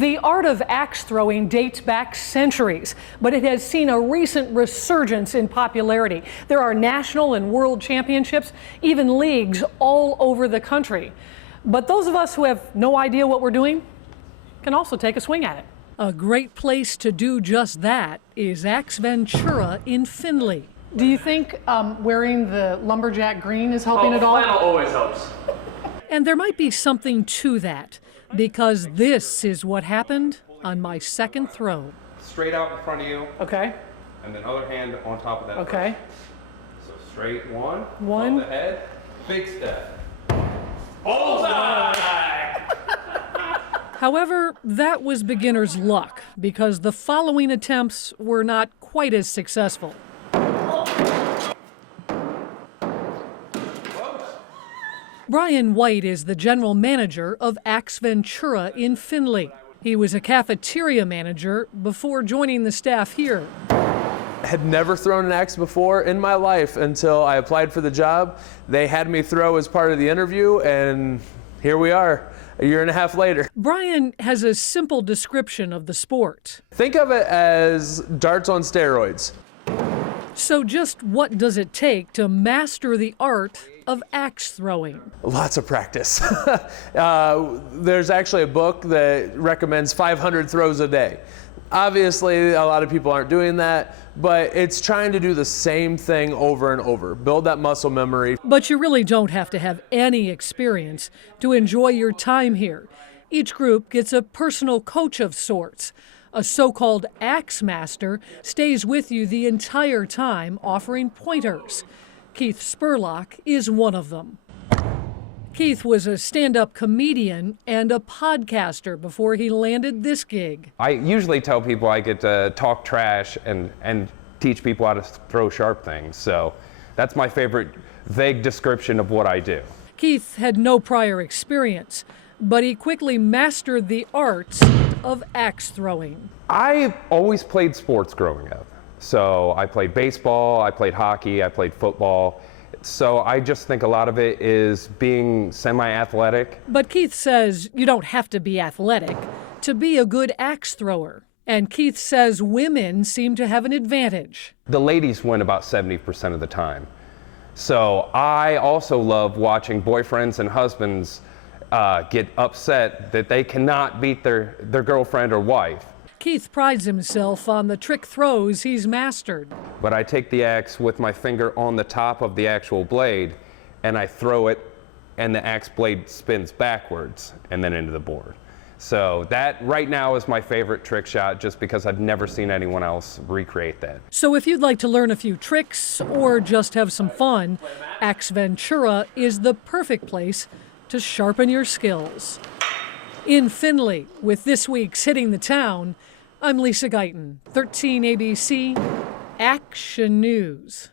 The art of axe throwing dates back centuries, but it has seen a recent resurgence in popularity. There are national and world championships, even leagues all over the country. But those of us who have no idea what we're doing can also take a swing at it. A great place to do just that is Ventura in Findlay. Do you think wearing the lumberjack green is helping at all? Flannel always helps. And there might be something to that, because this is what happened on my second throw. Straight out in front of you. Okay. And then other hand on top of that. Okay. So straight one. One. Above the head. Big step. Bullseye! However, that was beginner's luck, because the following attempts were not quite as successful. Brian White is the general manager of Ventura in Findlay. He was a cafeteria manager before joining the staff here. I had never thrown an axe before in my life until I applied for the job. They had me throw as part of the interview, and here we are, a year and a half later. Brian has a simple description of the sport. Think of it as darts on steroids. So just what does it take to master the art of axe throwing? Lots of practice. There's actually a book that recommends 500 throws a day. Obviously, a lot of people aren't doing that, but it's trying to do the same thing over and over, build that muscle memory. But you really don't have to have any experience to enjoy your time here. Each group gets a personal coach of sorts. A so-called axe master stays with you the entire time, offering pointers. Keith Spurlock is one of them. Keith was a stand-up comedian and a podcaster before he landed this gig. I usually tell people I get to talk trash and teach people how to throw sharp things. So that's my favorite vague description of what I do. Keith had no prior experience, but he quickly mastered the art of axe throwing. I always played sports growing up. So I played baseball, I played hockey, I played football. So I just think a lot of it is being semi-athletic. But Keith says you don't have to be athletic to be a good axe thrower. And Keith says women seem to have an advantage. The ladies win about 70% of the time. So I also love watching boyfriends and husbands get upset that they cannot beat their girlfriend or wife. Keith prides himself on the trick throws he's mastered. But I take the axe with my finger on the top of the actual blade, and I throw it, and the axe blade spins backwards and then into the board. So that right now is my favorite trick shot, just because I've never seen anyone else recreate that. So if you'd like to learn a few tricks or just have some fun, Ventura is the perfect place to sharpen your skills. In Findlay, with this week's Hitting the Town, I'm Lisa Guyton, 13 ABC Action News.